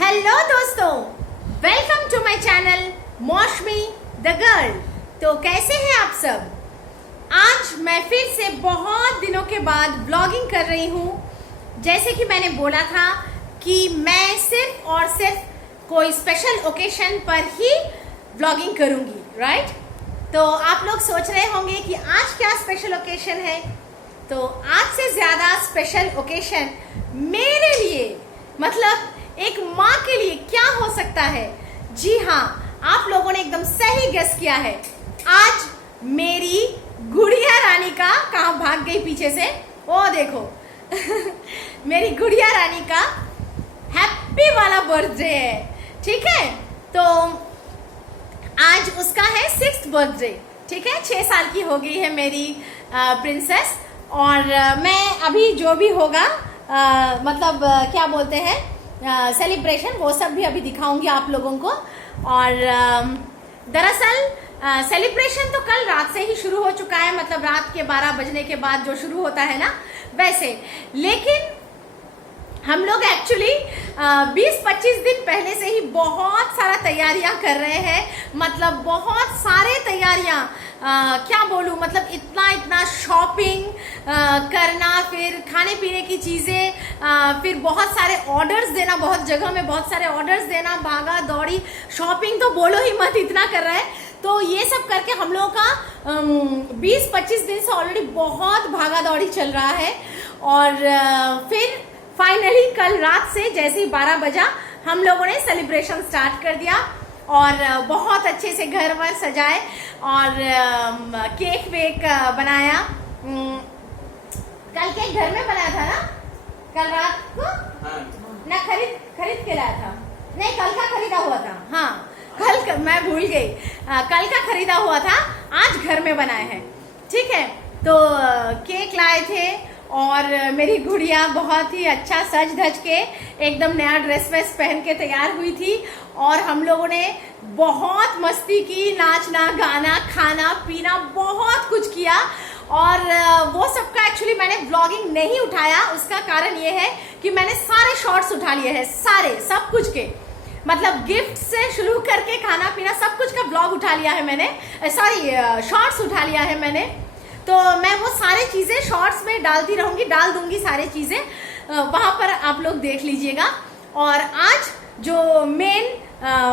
Hello दोस्तों, welcome to my channel मौसमी the girl. तो कैसे हैं आप सब? आज मैं फिर से बहुत दिनों के बाद ब्लॉगिंग कर रही हूँ। जैसे कि मैंने बोला था कि मैं सिर्फ और सिर्फ कोई स्पेशल ओकेशन पर ही ब्लॉगिंग करूँगी, राइट? तो आप लोग सोच रहे होंगे कि आज क्या स्पेशल ओकेशन है। तो आज से ज़्यादा स्पेशल ओकेशन मेरे लिए, मतलब एक माँ के लिए क्या हो सकता है? जी हाँ, आप लोगों ने एकदम सही गेस किया है। आज मेरी गुड़िया रानी का, कहाँ भाग गई पीछे से, ओ देखो मेरी गुड़िया रानी का हैप्पी वाला बर्थडे है, ठीक है? तो आज उसका है 6th बर्थडे, ठीक है? 6 साल की हो गई है मेरी प्रिंसेस। और मैं अभी जो भी होगा मतलब क्या बोलते हैं सेलिब्रेशन, वो सब भी अभी दिखाऊंगी आप लोगों को। और दरअसल सेलिब्रेशन तो कल रात से ही शुरू हो चुका है, मतलब रात के 12 बजने के बाद जो शुरू होता है ना वैसे। लेकिन हम लोग एक्चुअली 20-25 दिन पहले से ही बहुत सारा तैयारियां कर रहे हैं। मतलब बहुत सारे तैयारियां, क्या बोलूं, मतलब इतना शॉपिंग करना, फिर खाने पीने की चीज़ें, फिर बहुत सारे ऑर्डर्स देना, बहुत जगह में बहुत सारे ऑर्डर्स देना, भागा दौड़ी शॉपिंग तो बोलो ही मत, इतना कर रहा है। तो ये सब करके हम लोगों का 20-25 दिन से ऑलरेडी बहुत भागा दौड़ी चल रहा है। और फिर फाइनली कल रात से जैसे ही 12 बजा हम लोगों ने सेलिब्रेशन स्टार्ट कर दिया और बहुत अच्छे से घर वर सजाए और केक वेक बनाया। कल केक घर में बनाया था ना, कल रात को? ना खरीद के लाया था? नहीं, कल का खरीदा हुआ था। हाँ, मैं भूल गई, कल का खरीदा हुआ था, आज घर में बनाए हैं, ठीक है? तो केक लाए थे और मेरी गुड़िया बहुत ही अच्छा सज धज के एकदम नया ड्रेस वेस पहन के तैयार हुई थी। और हम लोगों ने बहुत मस्ती की, नाचना गाना खाना पीना बहुत कुछ किया। और वो सब का एक्चुअली मैंने ब्लॉगिंग नहीं उठाया। उसका कारण ये है कि मैंने सारे शॉर्ट्स उठा लिए हैं, सारे सब कुछ के, मतलब गिफ्ट से शुरू करके खाना पीना सब कुछ का ब्लॉग उठा लिया है मैंने, सॉरी शॉर्ट्स उठा लिया है मैंने। तो मैं वो सारी चीज़ें शॉर्ट्स में डालती रहूँगी, डाल दूंगी सारी चीज़ें, वहाँ पर आप लोग देख लीजिएगा। और आज जो मेन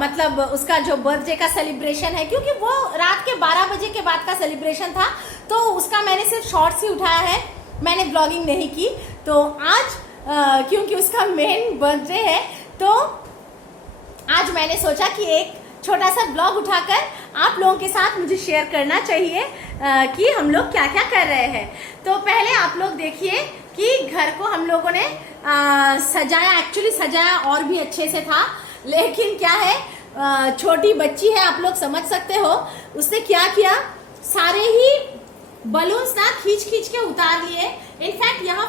मतलब उसका जो बर्थडे का सेलिब्रेशन है, क्योंकि वो रात के 12 बजे के बाद का सेलिब्रेशन था, तो उसका मैंने सिर्फ शॉर्ट्स ही उठाया है, मैंने ब्लॉगिंग नहीं की। तो आज क्योंकि उसका मेन बर्थडे है, तो आज मैंने सोचा कि एक छोटा सा ब्लॉग उठाकर आप लोगों के साथ मुझे शेयर करना चाहिए कि हम लोग क्या क्या कर रहे हैं। तो पहले आप लोग देखिए कि घर को हम लोगों ने सजाया, एक्चुअली सजाया और भी अच्छे से था, लेकिन क्या है, छोटी बच्ची है, आप लोग समझ सकते हो, उसने क्या किया, सारे ही बलून्स ना खींच के उतार लिए। इनफैक्ट यहाँ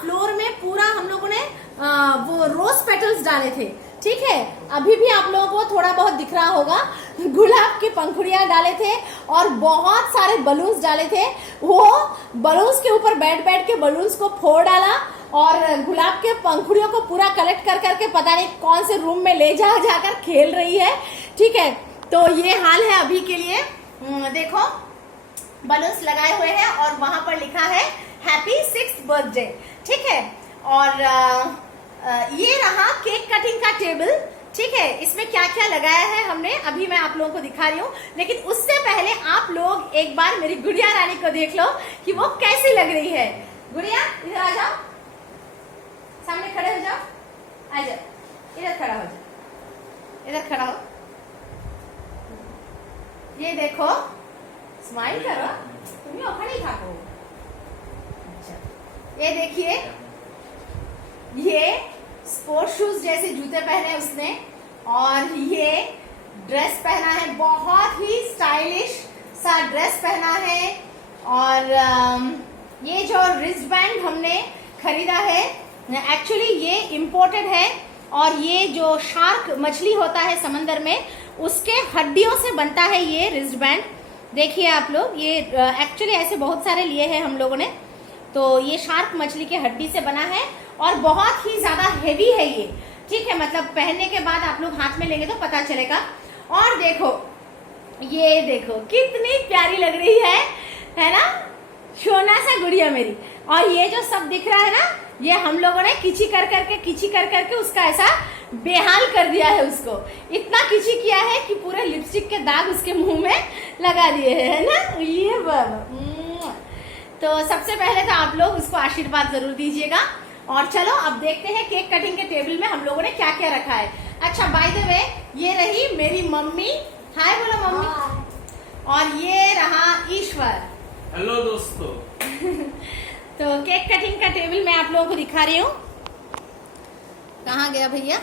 फ्लोर में पूरा हम लोगों ने वो रोज पेटल्स डाले थे, ठीक है? अभी भी आप लोगों को थोड़ा बहुत दिख रहा होगा, गुलाब की पंखुड़ियां डाले थे और बहुत सारे बलून्स डाले थे। वो बलून्स के ऊपर बैठ के बलून्स को फोड़ डाला और गुलाब के पंखुड़ियों को पूरा कलेक्ट कर पता नहीं कौन से रूम में ले जाकर खेल रही है, ठीक है? तो ये हाल है अभी के लिए। देखो बलून्स लगाए हुए हैं और वहां पर लिखा है हैप्पी 6th बर्थडे, ठीक है? और ये रहा केक कटिंग का टेबल, ठीक है? इसमें क्या क्या लगाया है हमने अभी मैं आप लोगों को दिखा रही हूँ। लेकिन उससे पहले आप लोग एक बार मेरी गुड़िया रानी को देख लो कि वो कैसी लग रही है। गुड़िया इधर आ जाओ, सामने खड़े हो जाओ, आ जाओ, इधर खड़ा हो जाओ, इधर खड़ा हो। ये देखो, स्माइल करो, तुम्हें औखा नहीं था। अच्छा, ये देखिए, ये स्पोर्ट शूज जैसे जूते पहने उसने और ये ड्रेस पहना है, बहुत ही स्टाइलिश सा ड्रेस पहना है। और ये जो रिस्ट बैंड हमने खरीदा है, एक्चुअली ये इम्पोर्टेड है और ये जो शार्क मछली होता है समंदर में, उसके हड्डियों से बनता है ये रिस्ट बैंड। देखिए आप लोग, ये एक्चुअली ऐसे बहुत सारे लिए हैं हम लोगों ने। तो ये शार्क मछली के हड्डी से बना है और बहुत ही ज्यादा हेवी है ये, ठीक है, मतलब पहनने के बाद आप लोग हाथ में लेंगे तो पता चलेगा। और देखो, ये देखो कितनी प्यारी लग रही है ना, सोना सा गुड़िया मेरी। और ये जो सब दिख रहा है ना, ये हम लोगों ने किची कर करके उसका ऐसा बेहाल कर दिया है। उसको इतना किची किया है कि पूरे लिपस्टिक के दाग उसके मुंह में लगा दिए है ना। ये बाबा, तो सबसे पहले तो आप लोग उसको आशीर्वाद जरूर दीजिएगा। और चलो अब देखते हैं केक कटिंग के टेबल में हम लोगों ने क्या क्या रखा है। अच्छा, बाय द वे, ये रही मेरी मम्मी, हाय बोलो मम्मी। और ये रहा ईश्वर, हेलो दोस्तों। तो केक कटिंग का टेबल मैं आप लोगों को दिखा रही हूँ। कहाँ गया भैया,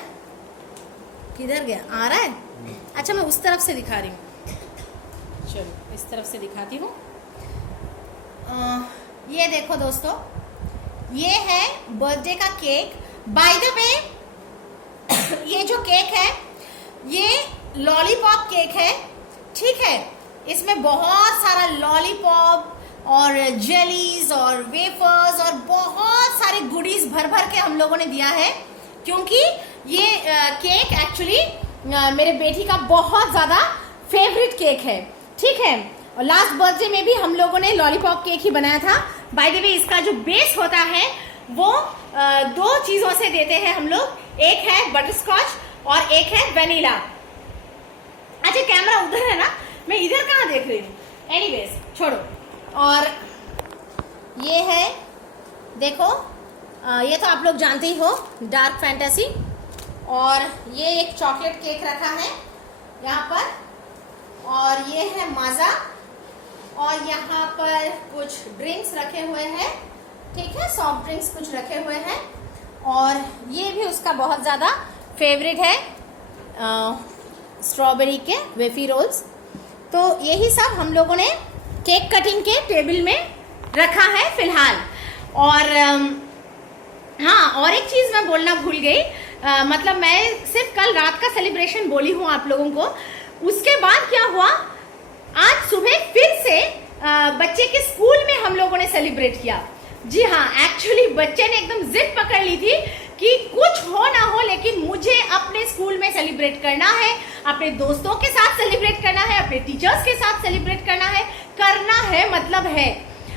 किधर गया, आ रहा है? अच्छा, मैं उस तरफ से दिखा रही हूँ, चलो इस तरफ से दिखाती हूँ। ये देखो दोस्तों, ये है बर्थडे का केक। बाय द वे, ये जो केक है ये लॉलीपॉप केक है, ठीक है। इसमें बहुत सारा लॉलीपॉप और जेलीज और वेफर्स और बहुत सारे गुडीज भर भर के हम लोगों ने दिया है, क्योंकि ये केक एक्चुअली मेरे बेटी का बहुत ज्यादा फेवरेट केक है, ठीक है। और लास्ट बर्थडे में भी हम लोगों ने लॉलीपॉप केक ही बनाया था। बाय द वे, इसका जो बेस होता है वो दो चीजों से देते हैं हम लोग, एक है बटरस्कॉच और एक है वेनिला। अच्छा, कैमरा उधर है ना, मैं इधर कहाँ देख रही हूँ, एनीवेज छोड़ो। और ये है, देखो, ये तो आप लोग जानते ही हो, डार्क फैंटेसी। और ये एक चॉकलेट केक रखा है यहाँ पर, और ये है माजा, और यहाँ पर कुछ ड्रिंक्स रखे हुए हैं, ठीक है, सॉफ्ट ड्रिंक्स कुछ रखे हुए हैं। और ये भी उसका बहुत ज़्यादा फेवरेट है, स्ट्रॉबेरी के वेफी रोल्स। तो यही सब हम लोगों ने केक कटिंग के टेबल में रखा है फिलहाल। और हाँ, और एक चीज़ मैं बोलना भूल गई, मतलब मैं सिर्फ कल रात का सेलिब्रेशन बोली हूँ आप लोगों को। उसके बाद क्या हुआ, आज सुबह फिर से बच्चे के स्कूल में हम लोगों ने सेलिब्रेट किया। जी हाँ, एक्चुअली बच्चे ने एकदम जिद पकड़ ली थी कि कुछ हो ना हो लेकिन मुझे अपने स्कूल में सेलिब्रेट करना है, अपने दोस्तों के साथ सेलिब्रेट करना है, अपने टीचर्स के साथ सेलिब्रेट करना है, मतलब है।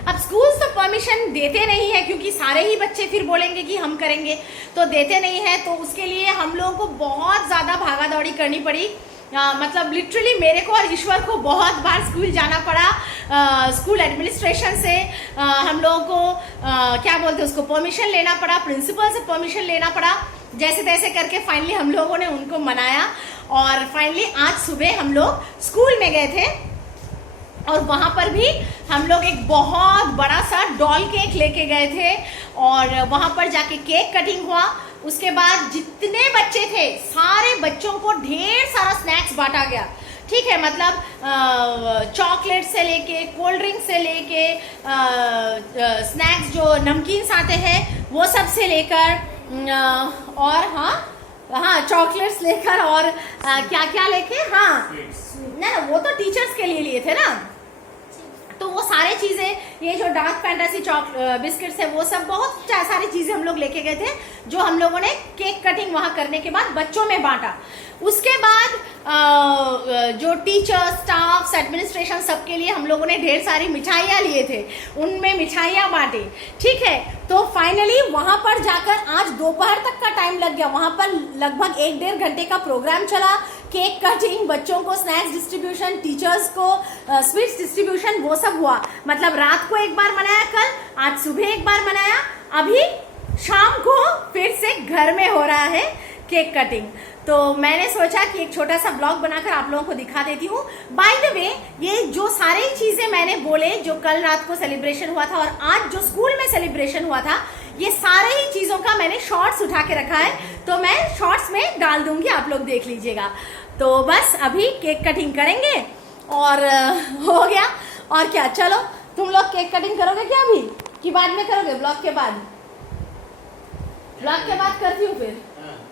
अब स्कूल्स तो परमिशन देते नहीं है, क्योंकि सारे ही बच्चे फिर बोलेंगे कि हम करेंगे, तो देते नहीं है। तो उसके लिए हम लोगों को बहुत ज़्यादा भागा दौड़ी करनी पड़ी। मतलब लिटरली मेरे को और ईश्वर को बहुत बार स्कूल जाना पड़ा, स्कूल एडमिनिस्ट्रेशन से हम लोगों को क्या बोलते हैं उसको परमिशन लेना पड़ा, प्रिंसिपल से परमिशन लेना पड़ा। जैसे तैसे करके फाइनली हम लोगों ने उनको मनाया, और फाइनली आज सुबह हम लोग स्कूल में गए थे, और वहाँ पर भी हम लोग एक बहुत बड़ा सा डॉल केक लेके गए थे, और वहाँ पर जाके केक कटिंग हुआ। उसके बाद जितने बच्चे थे सारे बच्चों को ढेर सारा स्नैक्स बांटा गया, ठीक है। मतलब चॉकलेट से लेके, कोल्ड ड्रिंक से लेके, स्नैक्स जो नमकीन आते हैं वो सब से लेकर, और हाँ चॉकलेट्स लेकर, और क्या क्या लेके, हाँ ना वो तो टीचर्स के लिए थे ना, तो वो सारी चीजें, ये जो डार्क फैंटेसी बिस्किट्स है, वो सब बहुत सारी चीजें हम लोग लेके गए थे, जो हम लोगों ने केक कटिंग वहां करने के बाद बच्चों में बांटा। उसके बाद जो टीचर्स, स्टाफ, एडमिनिस्ट्रेशन सबके लिए हम लोगों ने ढेर सारी मिठाइयाँ लिए थे, उनमें मिठाइयाँ बांटी, ठीक है। तो फाइनली वहां पर जाकर आज दोपहर तक का टाइम लग गया। वहां पर लगभग 1-1.5 घंटे का प्रोग्राम चला, केक कटिंग, बच्चों को स्नैक्स डिस्ट्रीब्यूशन, टीचर्स को स्वीट्स डिस्ट्रीब्यूशन, वो सब हुआ। मतलब रात को एक बार मनाया, कल, आज सुबह एक बार मनाया, अभी शाम को फिर से घर में हो रहा है केक कटिंग। तो मैंने सोचा कि एक छोटा सा ब्लॉग बनाकर आप लोगों को दिखा देती हूँ। बाय द वे, ये जो सारी चीजें मैंने बोले, जो कल रात को सेलिब्रेशन हुआ था और आज जो स्कूल में सेलिब्रेशन हुआ था, ये सारे ही चीजों का मैंने शॉर्ट्स उठा के रखा है, तो मैं शॉर्ट्स में डाल दूंगी, आप लोग देख लीजिएगा। तो बस अभी केक कटिंग करेंगे और हो गया। और क्या, चलो तुम लोग केक कटिंग करोगे क्या अभी, कि बाद में करोगे? ब्लॉग के बाद, ब्लॉग के बाद करती हूँ फिर।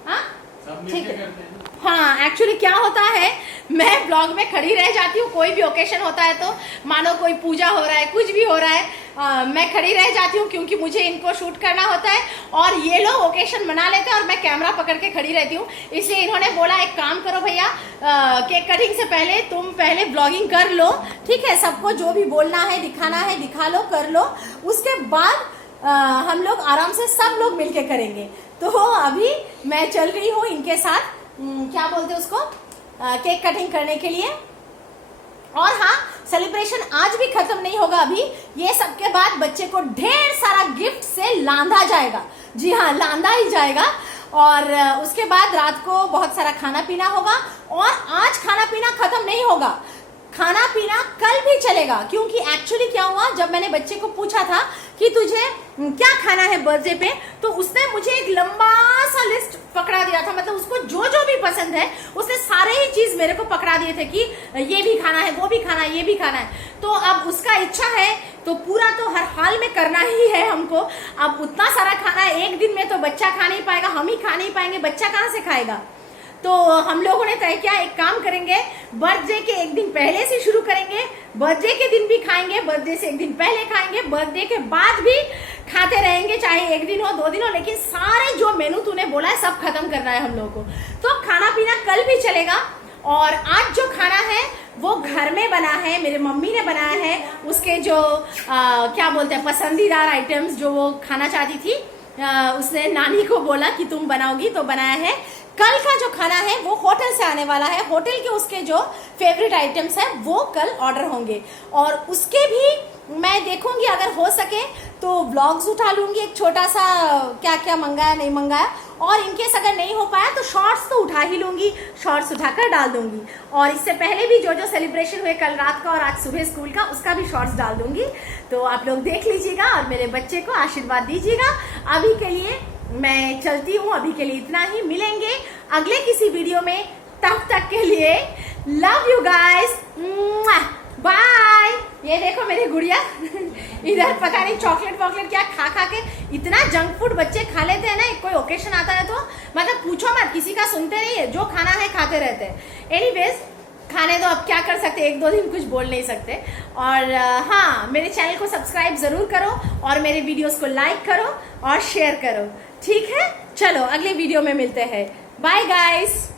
हाँ, ठीक है। हाँ, एक्चुअली क्या होता है, मैं ब्लॉग में खड़ी रह जाती हूँ, कोई भी ओकेशन होता है तो मानो कोई पूजा हो रहा है, कुछ भी हो रहा है, मैं खड़ी रह जाती हूँ क्योंकि मुझे इनको शूट करना होता है और ये लोग ओकेशन मना लेते हैं और मैं कैमरा पकड़ के खड़ी रहती हूँ। इसलिए इन्होंने बोला एक काम करो भैया, केक कटिंग से पहले तुम पहले ब्लॉगिंग कर लो, ठीक है, सबको जो भी बोलना है दिखाना है दिखा लो, कर लो, उसके बाद हम लोग आराम से सब लोग मिलके करेंगे। तो अभी मैं चल रही हूँ इनके साथ, क्या बोलते हैं उसको, केक कटिंग करने के लिए। और हाँ, सेलिब्रेशन आज भी खत्म नहीं होगा, अभी ये सब के बाद बच्चे को ढेर सारा गिफ्ट से लांधा जाएगा। जी हाँ, लांधा ही जाएगा। और उसके बाद रात को बहुत सारा खाना पीना होगा। और आज खाना पीना खत्म नहीं होगा, खाना पीना कल भी चलेगा। क्योंकि एक्चुअली क्या हुआ, जब मैंने बच्चे को पूछा था कि तुझे क्या खाना है बर्थडे पे, तो उसने मुझे एक लंबा सा लिस्ट पकड़ा दिया था। मतलब उसको जो जो भी पसंद है उसने सारे ही चीज मेरे को पकड़ा दिए थे कि ये भी खाना है, वो भी खाना है, ये भी खाना है। तो अब उसका इच्छा है तो पूरा तो हर हाल में करना ही है हमको। अब उतना सारा खाना एक दिन में तो बच्चा खा नहीं पाएगा, हम ही खा नहीं पाएंगे, बच्चा कहाँ से खाएगा। तो हम लोगों ने तय किया, एक काम करेंगे, बर्थडे के एक दिन पहले से शुरू करेंगे, बर्थडे के दिन भी खाएंगे, बर्थडे से एक दिन पहले खाएंगे, बर्थडे के बाद भी खाते रहेंगे, चाहे एक दिन हो 2 दिन हो, लेकिन सारे जो मेनू तूने बोला है सब खत्म करना है हम लोगों को। तो खाना पीना कल भी चलेगा। और आज जो खाना है वो घर में बना है, मेरे मम्मी ने बनाया है। उसके जो क्या बोलते हैं पसंदीदार आइटम्स जो वो खाना चाहती थी, उसने नानी को बोला कि तुम बनाओगी, तो बनाया है। कल का जो खाना है वो होटल से आने वाला है, होटल के उसके जो फेवरेट आइटम्स है वो कल ऑर्डर होंगे। और उसके भी मैं देखूंगी, अगर हो सके तो व्लॉग्स उठा लूंगी, एक छोटा सा क्या क्या मंगाया नहीं मंगाया। और इनकेस अगर नहीं हो पाया तो शॉर्ट्स तो उठा ही लूंगी, शॉर्ट्स उठाकर डाल दूंगी। और इससे पहले भी जो जो सेलिब्रेशन हुए कल रात का और आज सुबह स्कूल का, उसका भी शॉर्ट्स डाल दूंगी। तो आप लोग देख लीजिएगा और मेरे बच्चे को आशीर्वाद दीजिएगा। अभी के लिए मैं चलती हूँ, अभी के लिए इतना ही, मिलेंगे अगले किसी वीडियो में, तब तक के लिए लव यू गाइस, बाय। ये देखो मेरी गुड़िया इधर पता नहीं चॉकलेट वॉकलेट क्या खा खा के, इतना जंक फूड बच्चे खा लेते हैं ना, कोई ओकेशन आता है तो मतलब पूछो मत, किसी का सुनते नहीं है, जो खाना है खाते रहते हैं। एनीवेज, खाने तो अब क्या कर सकते, 1-2 दिन कुछ बोल नहीं सकते। और हाँ, मेरे चैनल को सब्सक्राइब जरूर करो और मेरे वीडियोस को लाइक करो और शेयर करो, ठीक है। चलो अगले वीडियो में मिलते हैं, बाय गाइस।